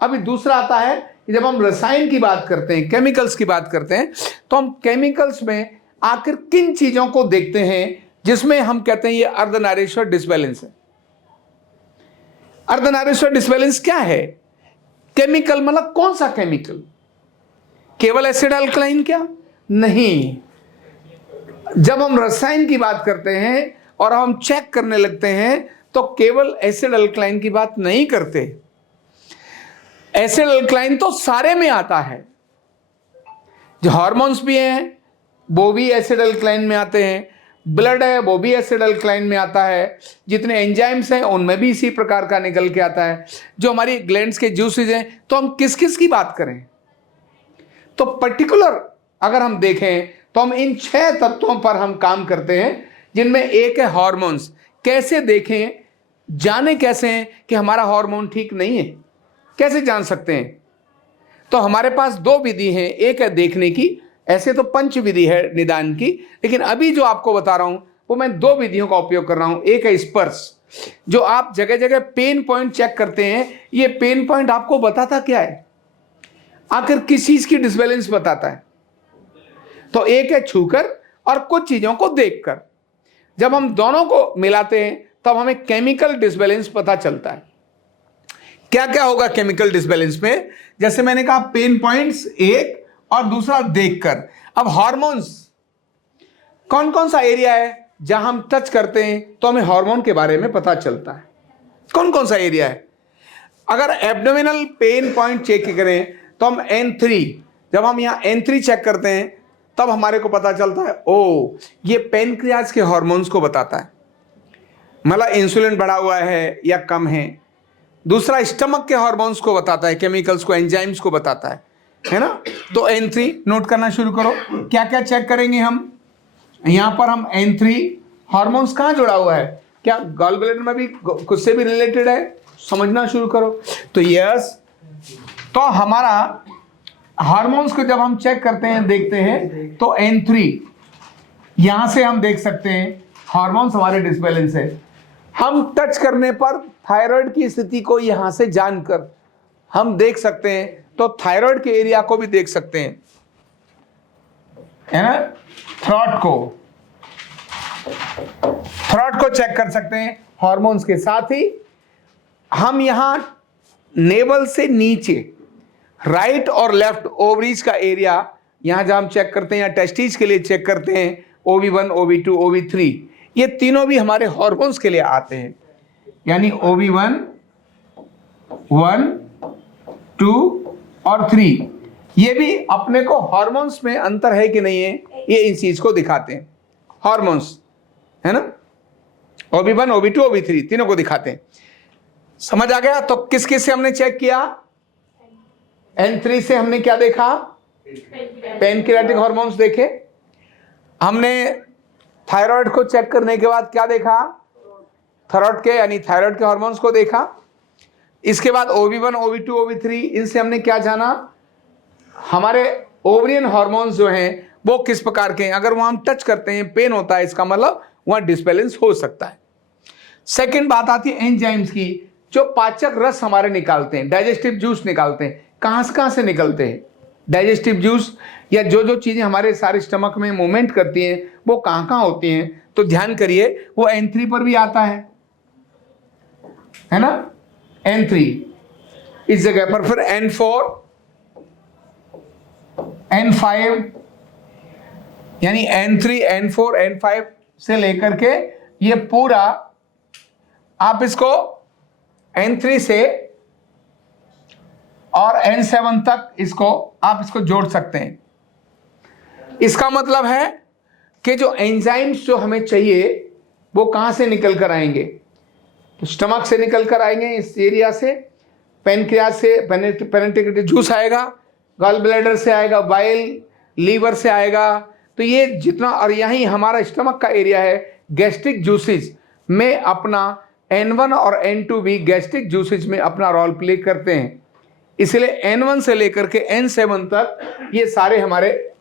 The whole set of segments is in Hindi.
अभी दूसरा आता है कि जब हम रसायन की बात करते हैं, केमिकल्स की बात करते हैं, तो हम केमिकल्स में आखिर किन चीजों को देखते हैं जिसमें हम कहते हैं ये अर्धनारीश्वर डिसबैलेंस है। अर्धनारीश्वर डिसबैलेंस क्या है? केमिकल मतलब कौन सा केमिकल? केवल एसिड अल्कलाइन क्या? नहीं। जब हम रसायन की बात करते हैं और हम चेक करने लगते हैं तो केवल एसिड अल्कलाइन की बात नहीं करते। एसिड अल्कलाइन तो सारे में आता है। जो हार्मोन्स भी हैं वो भी एसिड अल्कलाइन में आते हैं, ब्लड है वो भी एसिड अल्कलाइन में आता है, जितने एंजाइम्स हैं उनमें भी इसी प्रकार का निकल के आता है, जो हमारी ग्लैंड्स के जूसेज हैं। तो हम किस किस की बात करें? तो पर्टिकुलर अगर हम देखें तो हम इन 6 तत्वों पर हम काम करते हैं, जिनमें एक है हार्मोन्स। कैसे देखें, जाने कैसे हैं कि हमारा हार्मोन ठीक नहीं है? कैसे जान सकते हैं? तो हमारे पास 2 विधि हैं। एक है देखने की, ऐसे तो 5 विधि है निदान की, लेकिन अभी जो आपको बता रहा हूं वो मैं 2 विधियों का उपयोग कर रहा हूं। एक है स्पर्श, जो आप जगह जगह पेन पॉइंट चेक करते हैं। ये पेन पॉइंट आपको बताता क्या है? आखिर किस चीज की डिसबैलेंस बताता है? तो एक है छूकर और कुछ चीजों को देखकर। जब हम दोनों को मिलाते हैं तब हमें केमिकल डिसबैलेंस पता चलता है। क्या क्या होगा केमिकल डिसबैलेंस में? जैसे मैंने कहा पेन पॉइंट्स एक और दूसरा देखकर। अब हार्मोन्स, कौन कौन सा एरिया है जहां हम टच करते हैं तो हमें हार्मोन के बारे में पता चलता है? कौन कौन सा एरिया है? अगर एब्डोमिनल पेन पॉइंट चेक करें तो हम N3, जब हम यहां N3 चेक करते हैं तब हमारे को पता चलता है ओ ये पेनक्रियाज के हार्मोन्स को बताता है, मतलब इंसुलिन बढ़ा हुआ है या कम है। दूसरा स्टमक के हार्मोन्स को बताता है, केमिकल्स को, एंजाइम्स को बताता है ना। तो N3 नोट करना शुरू करो। क्या क्या चेक करेंगे हम? यहां पर हम N3 हार्मोन्स कहां जुड़ा हुआ है? क्या गॉल ब्लैडर में भी खुद से भी रिलेटेड है? समझना शुरू करो। तो यस, तो हमारा हार्मोन्स को जब हम चेक करते हैं, देखते हैं, तो N3 यहां से हम देख सकते हैं हार्मोन्स हमारे डिसबैलेंस है। हम टच करने पर थायराइड की स्थिति को यहां से जानकर हम देख सकते हैं, तो थायराइड के एरिया को भी देख सकते हैं, है ना। थ्रॉट को चेक कर सकते हैं हार्मोन्स के साथ ही। हम यहां नेवल से नीचे राइट और लेफ्ट ओवरीज का एरिया यहां जहां हम चेक करते हैं, या टेस्टिस के लिए चेक करते हैं, OV1, OV2, OV3, ये तीनों भी हमारे हार्मोन्स के लिए आते हैं। यानी OV1, 1, 2 और 3, ये भी अपने को हार्मोन्स में अंतर है कि नहीं है, ये इस चीज को दिखाते हैं। हार्मोन्स है ना, OV1, OV2, OV3 तीनों को दिखाते हैं। समझ आ गया? तो किस किस से हमने चेक किया? N3 से हमने क्या देखा? पेनक्रियाटिक हार्मोन्स देखे। हमने थायराइड को चेक करने के बाद क्या देखा? थायराइड के यानी थायराइड के हार्मोन्स को देखा। इसके बाद OV1, OV2, OV3, इनसे हमने क्या जाना? हमारे ओवरियन हार्मोन्स जो हैं वो किस प्रकार के हैं। अगर वहां हम टच करते हैं, पेन होता है, इसका मतलब वहां डिसबैलेंस हो सकता है। सेकंड बात आती है एंजाइम्स की, जो पाचक रस हमारे निकालते हैं, डाइजेस्टिव जूस निकालते हैं। कहां से निकलते हैं डाइजेस्टिव जूस, या जो जो चीजें हमारे सारे स्टमक में मूवमेंट करती हैं वो कहां होती हैं? तो ध्यान करिए, वो N3 पर भी आता है ना। N3 इस जगह पर, फिर N4, N5, यानी N3, N4, N5 से लेकर के ये पूरा आप इसको N3 से और N7 तक इसको आप इसको जोड़ सकते हैं। इसका मतलब है कि जो एंजाइम्स जो हमें चाहिए वो कहां से निकल कर आएंगे? तो स्टमक से निकल कर आएंगे, इस एरिया से। पेनक्रियाज से पेनिट्रिक जूस आएगा, गॉल ब्लैडर से आएगा, बाइल, लीवर से आएगा। तो ये जितना, और यहीं हमारा स्टमक का एरिया है। गैस्ट्रिक जूसेस में अपना N1 और N2 भी गैस्ट्रिक जूसेस में अपना रोल प्ले करते हैं। इसलिए N1 से लेकर के N7 तक ये सारे हमारे,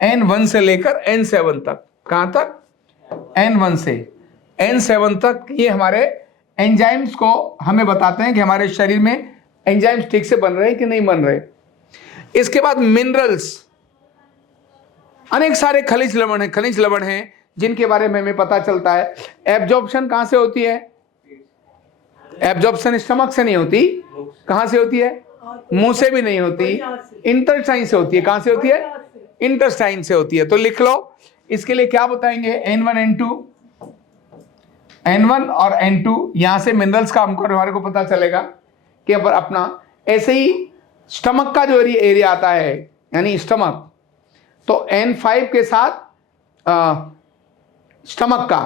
N1 से लेकर N7 तक, कहां तक? N1 से N7 तक ये हमारे एंजाइम्स को हमें बताते हैं कि हमारे शरीर में एंजाइम्स ठीक से बन रहे हैं कि नहीं बन रहे। इसके बाद मिनरल्स, अनेक सारे खनिज लवण हैं जिनके बारे में हमें पता चलता है। एब्जॉर्प्शन कहां से होती है? एब्जॉर्प्शन स्टमक से नहीं होती, कहां से होती है? मुंह से भी नहीं होती, इंटेस्टाइन से होती है। कहां से होती है? इंटेस्टाइन से होती है। तो लिख लो, इसके लिए क्या बताएंगे? N1 और N2, यहां से मिनरल्स का हमको हमारे को पता चलेगा कि अपना ऐसे ही स्टमक का जो एरिया आता है यानी स्टमक, तो N5 के साथ स्टमक का,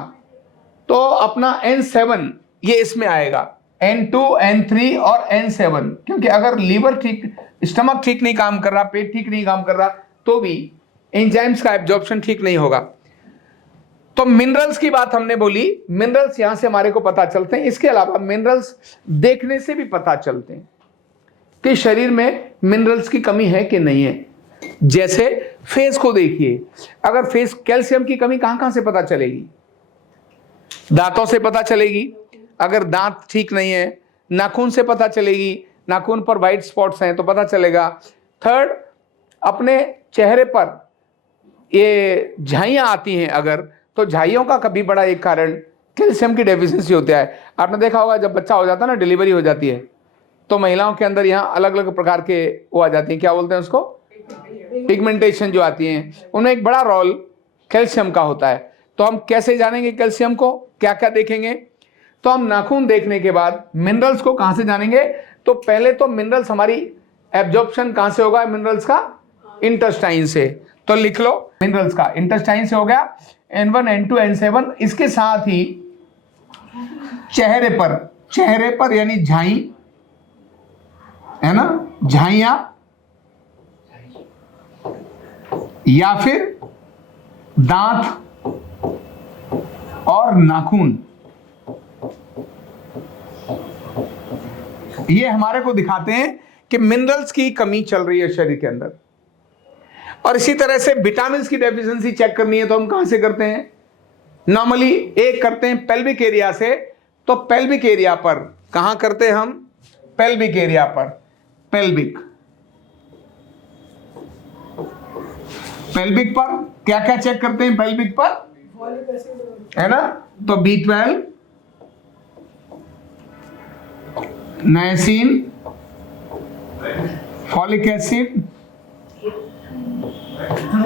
तो अपना N7 ये इसमें आएगा, N2, N3 और N7। क्योंकि अगर लीवर ठीक, स्टमक ठीक नहीं काम कर रहा, पेट ठीक नहीं काम कर रहा, तो भी एंजाइम्स का एब्जॉर्प्शन ठीक नहीं होगा। तो मिनरल्स की बात हमने बोली, मिनरल्स यहां से हमारे को पता चलते हैं। इसके अलावा मिनरल्स देखने से भी पता चलते हैं कि शरीर में मिनरल्स की कमी है कि नहीं है। जैसे फेस को देखिए, अगर फेस, कैल्शियम की कमी कहां से पता चलेगी? दांतों से पता चलेगी, अगर दांत ठीक नहीं है। नाखून से पता चलेगी, नाखून पर वाइट स्पॉट्स हैं तो पता चलेगा। थर्ड, अपने चेहरे पर ये झाइयां आती हैं अगर, तो झाइयों का कभी बड़ा एक कारण कैल्शियम की डेफिशिएंसी होता है। आपने देखा होगा जब बच्चा हो जाता है ना, डिलीवरी हो जाती है, तो महिलाओं के अंदर यहाँ अलग अलग प्रकार के वो आ जाती हैं, क्या बोलते हैं उसको, पिगमेंटेशन जो आती हैं, उनमें एक बड़ा रोल कैल्शियम का होता है। तो हम कैसे जानेंगे कैल्शियम को, क्या क्या देखेंगे? तो हम नाखून देखने के बाद मिनरल्स को कहां से जानेंगे? तो पहले तो मिनरल्स, हमारी एब्जॉर्प्शन कहां से होगा मिनरल्स का? इंटेस्टाइन से। तो लिख लो, मिनरल्स का इंटेस्टाइन से हो गया, N1, N2, N7। इसके साथ ही चेहरे पर यानी झाई है ना, झाइयां या फिर दांत और नाखून, ये हमारे को दिखाते हैं कि मिनरल्स की कमी चल रही है शरीर के अंदर। और इसी तरह से विटामिन की डेफिशिएंसी चेक करनी है तो हम कहां से करते हैं? नॉर्मली एक करते हैं पेल्विक एरिया से। तो पेल्विक एरिया पर कहां करते हैं हम? पेल्विक एरिया पर, पेल्विक पर क्या क्या चेक करते हैं? पेल्विक पर है ना, तो B12, नायसिन, फॉलिक एसिड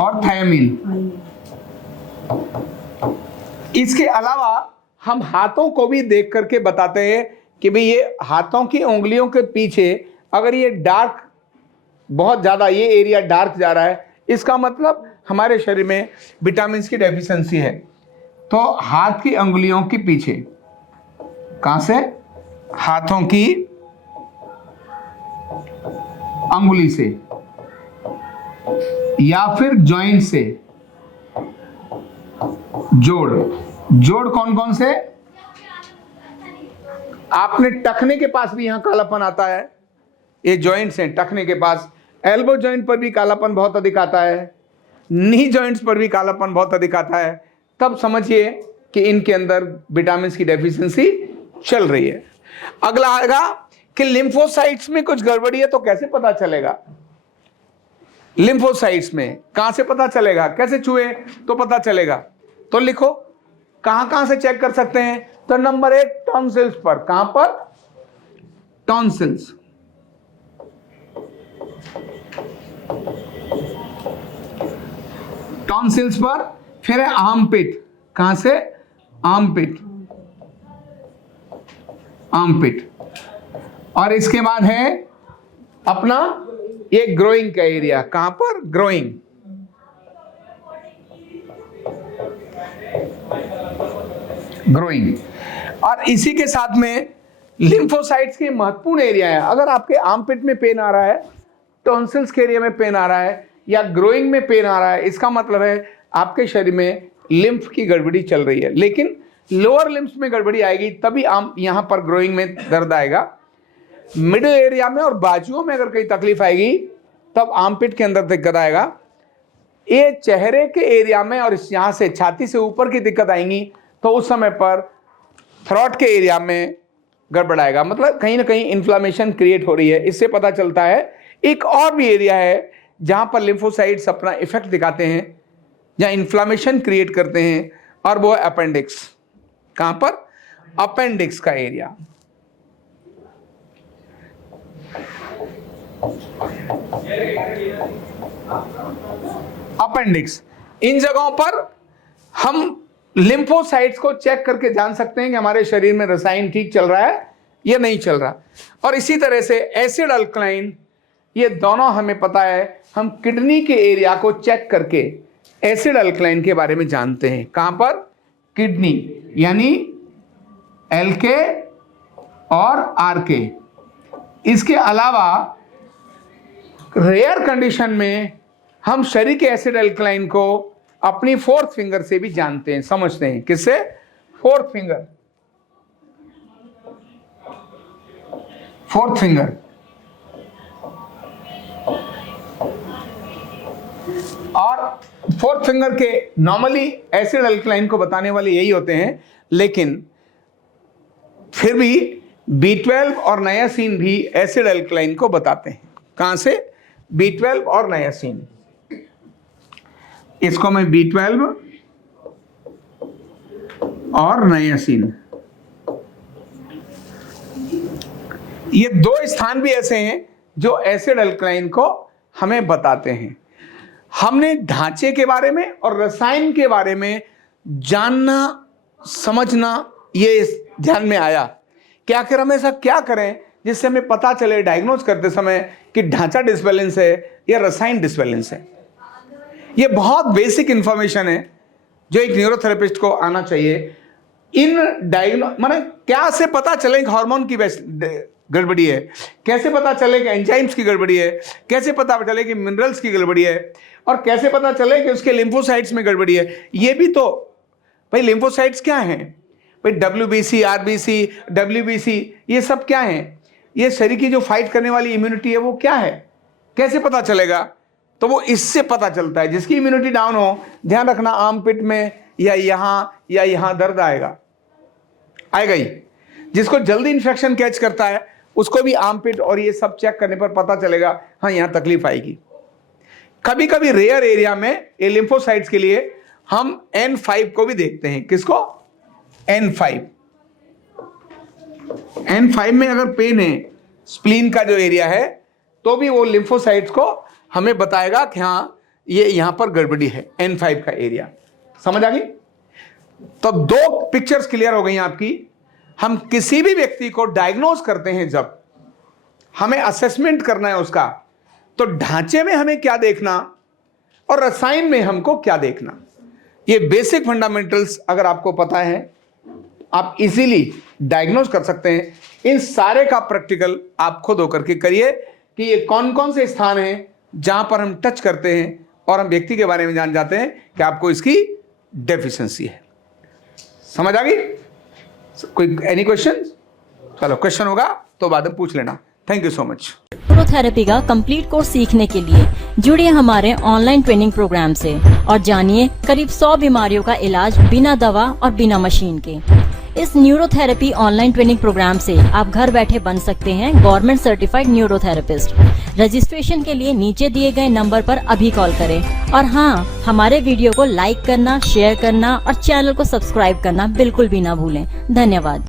और थायमीन। इसके अलावा हम हाथों को भी देख करके बताते हैं कि भाई ये हाथों की उंगलियों के पीछे अगर ये डार्क, बहुत ज्यादा ये एरिया डार्क जा रहा है, इसका मतलब हमारे शरीर में विटामिन की डेफिशिएंसी है। तो हाथ की उंगलियों के पीछे, कहां से? हाथों की अंगुली से या फिर जॉइंट से, जोड़ कौन कौन से? आपने टखने के पास भी यहां कालापन आता है, ये जॉइंट्स हैं टखने के पास। एल्बो जॉइंट पर भी कालापन बहुत अधिक आता है, नी जॉइंट्स पर भी कालापन बहुत अधिक आता है। तब समझिए कि इनके अंदर विटामिन की डेफिशिएंसी चल रही है। अगला आएगा कि लिम्फोसाइट्स में कुछ गड़बड़ी है तो कैसे पता चलेगा? लिम्फोसाइट्स में कहां से पता चलेगा? कैसे छुए तो पता चलेगा? तो लिखो, कहां से चेक कर सकते हैं? तो नंबर 1, टॉन्सिल्स पर। कहां पर? टॉन्सिल्स। टॉन्सिल्स पर। फिर है आर्मपिट। कहां से? आर्मपिट। और इसके बाद है अपना ये ग्रोइंग का एरिया। कहां पर? ग्रोइंग। और इसी के साथ में लिम्फोसाइट्स के महत्वपूर्ण एरिया है। अगर आपके आर्मपिट में पेन आ रहा है, टॉन्सिल्स के एरिया में पेन आ रहा है या ग्रोइंग में पेन आ रहा है, इसका मतलब है आपके शरीर में लिम्फ की गड़बड़ी चल रही है। लेकिन लोअर लिम्फ्स में गड़बड़ी आएगी तभी यहां पर ग्रोइंग में दर्द आएगा। मिडिल एरिया में और बाजुओं में अगर कोई तकलीफ आएगी तब आर्मपिट के अंदर दिक्कत आएगा। ये चेहरे के एरिया में और यहां से छाती से ऊपर की दिक्कत आएंगी तो उस समय पर थ्रोट के एरिया में गड़बड़ाएगा, मतलब कहीं ना कहीं इन्फ्लामेशन क्रिएट हो रही है। इससे पता चलता है। एक और भी एरिया है जहां पर लिम्फोसाइट्स अपना इफेक्ट दिखाते हैं, जहां इन्फ्लामेशन क्रिएट करते हैं, और वो है अपेंडिक्स। कहां पर? अपेंडिक्स का एरिया। अपेंडिक्स, इन जगहों पर हम लिम्फोसाइट्स को चेक करके जान सकते हैं कि हमारे शरीर में रसायन ठीक चल रहा है या नहीं चल रहा। और इसी तरह से एसिड अल्कलाइन, ये दोनों हमें पता है। हम किडनी के एरिया को चेक करके एसिड अल्कलाइन के बारे में जानते हैं। कहां पर? किडनी, यानी LK और RK। इसके अलावा रेयर कंडीशन में हम शरीर के एसिड अल्कलाइन को अपनी फोर्थ फिंगर से भी जानते हैं, समझते हैं। किससे? Fourth finger. Fourth finger. और फोर्थ फिंगर के नॉर्मली एसिड अल्कलाइन को बताने वाले यही होते हैं, लेकिन फिर भी B12 और नायासिन भी एसिड अल्कलाइन को बताते हैं। कहां से? B12 और नायासिन। इसको मैं B12 और नायासिन, ये दो स्थान भी ऐसे हैं जो एसिड अल्कलाइन को हमें बताते हैं। हमने ढांचे के बारे में और रसायन के बारे में जानना, समझना, ये ध्यान में आया कि आखिर हम ऐसा क्या करें जिससे हमें पता चले डायग्नोज करते समय कि ढांचा डिसबैलेंस है या रसायन डिसबैलेंस है। ये बहुत बेसिक इंफॉर्मेशन है जो एक न्यूरोथेरेपिस्ट को आना चाहिए। इन माने क्या से पता चले कि हार्मोन की गड़बड़ी है, कैसे पता चले कि एंजाइम्स की गड़बड़ी है, कैसे पता चले कि मिनरल्स की गड़बड़ी है, और कैसे पता चले कि उसके लिम्फोसाइट्स में गड़बड़ी है। ये भी तो भाई, लिम्फोसाइट्स क्या हैं भाई? WBC, RBC, WBC, ये सब क्या हैं? ये शरीर की जो फाइट करने वाली इम्यूनिटी है वो क्या है? कैसे पता चलेगा? तो वो इससे पता चलता है। जिसकी इम्यूनिटी डाउन हो, ध्यान रखना, आर्मपिट में या यहां दर्द आएगा ही। जिसको जल्दी इंफेक्शन कैच करता है उसको भी आर्मपिट और ये सब चेक करने पर पता चलेगा, हाँ यहां तकलीफ आएगी। कभी कभी रेयर एरिया में ये लिम्फोसाइट्स के लिए हम N5 को भी देखते हैं। किसको? N5। N5 में अगर पेन है, स्प्लीन का जो एरिया है, तो भी वो लिम्फोसाइट्स को हमें बताएगा कि हाँ ये यहां पर गड़बड़ी है। N5 का एरिया समझ आ गई? तो दो पिक्चर्स क्लियर हो गई आपकी। हम किसी भी व्यक्ति को डायग्नोज करते हैं, जब हमें असेसमेंट करना है उसका, तो ढांचे में हमें क्या देखना और रसायन में हमको क्या देखना, ये बेसिक फंडामेंटल्स अगर आपको पता है, आप इजीली डायग्नोज कर सकते हैं। इन सारे का प्रैक्टिकल आप खुद होकर के करिए कि ये कौन कौन से स्थान हैं जहां पर हम टच करते हैं और हम व्यक्ति के बारे में जान जाते हैं कि आपको इसकी डेफिशिएंसी है। समझ आ गई? कोई एनी क्वेश्चन? चलो, क्वेश्चन होगा तो बाद में पूछ लेना। Thank you so much. Neurotherapy का कंप्लीट कोर्स सीखने के लिए जुड़िए हमारे ऑनलाइन ट्रेनिंग प्रोग्राम से और जानिए करीब 100 बीमारियों का इलाज बिना दवा और बिना मशीन के। इस न्यूरोथेरेपी ऑनलाइन ट्रेनिंग प्रोग्राम से आप घर बैठे बन सकते हैं गवर्नमेंट सर्टिफाइड न्यूरोथेरेपिस्ट। रजिस्ट्रेशन के लिए नीचे दिए गए नंबर पर अभी कॉल करें। और हाँ, हमारे वीडियो को लाइक करना, शेयर करना और चैनल को सब्सक्राइब करना बिल्कुल भी ना भूलें। धन्यवाद।